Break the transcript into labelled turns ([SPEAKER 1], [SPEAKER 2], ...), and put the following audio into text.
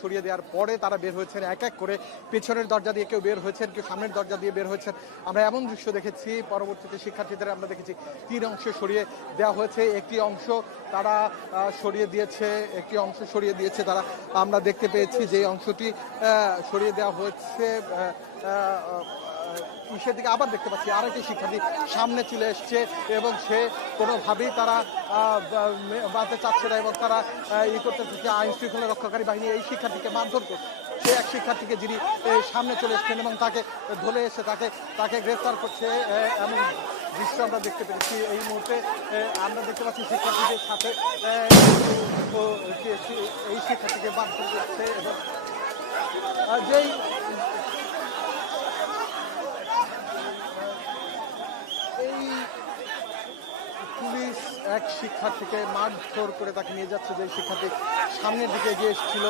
[SPEAKER 1] সরিয়ে দেওয়ার পরে তারা বের হয়েছেন, এক এক করে পেছনের দরজা দিয়ে কেউ বের হয়েছেন, কেউ সামনের দরজা দিয়ে বের হয়েছেন। আমরা এমন দৃশ্য দেখেছি, পরবর্তীতে শিক্ষার্থীদের আমরা দেখেছি, তিন অংশে সরিয়ে দেওয়া হয়েছে, একটি অংশ তারা সরিয়ে দিয়েছে, একটি অংশ সরিয়ে দিয়েছে তারা। আমরা দেখতে পেয়েছি যে অংশটি সরিয়ে দেওয়া হয়েছে ইসের দিকে আবার দেখতে পাচ্ছি আরেকটি শিক্ষার্থী সামনে চলে এসছে এবং সে কোনোভাবেই তারা বাঁধতে চাচ্ছে না এবং তারা ই করতে চাচ্ছে আইন শৃঙ্খলা রক্ষাকারী বাহিনী এই শিক্ষার্থীকে মারধর করছে সে এক শিক্ষার্থীকে যিনি সামনে চলে এসছেন এবং তাকে ধরে এসে তাকে তাকে গ্রেফতার করছে এমন দৃশ্য আমরা দেখতে পেরেছি এই মুহূর্তে আমরা দেখতে পাচ্ছি শিক্ষার্থীদের সাথে এই শিক্ষার্থীকে মারধর করছে এবং যেই এই পুলিশ এক শিক্ষার্থীকে মারধর করে তাকে নিয়ে যাচ্ছে যে শিক্ষার্থী সামনের দিকে এগিয়ে এসেছিল।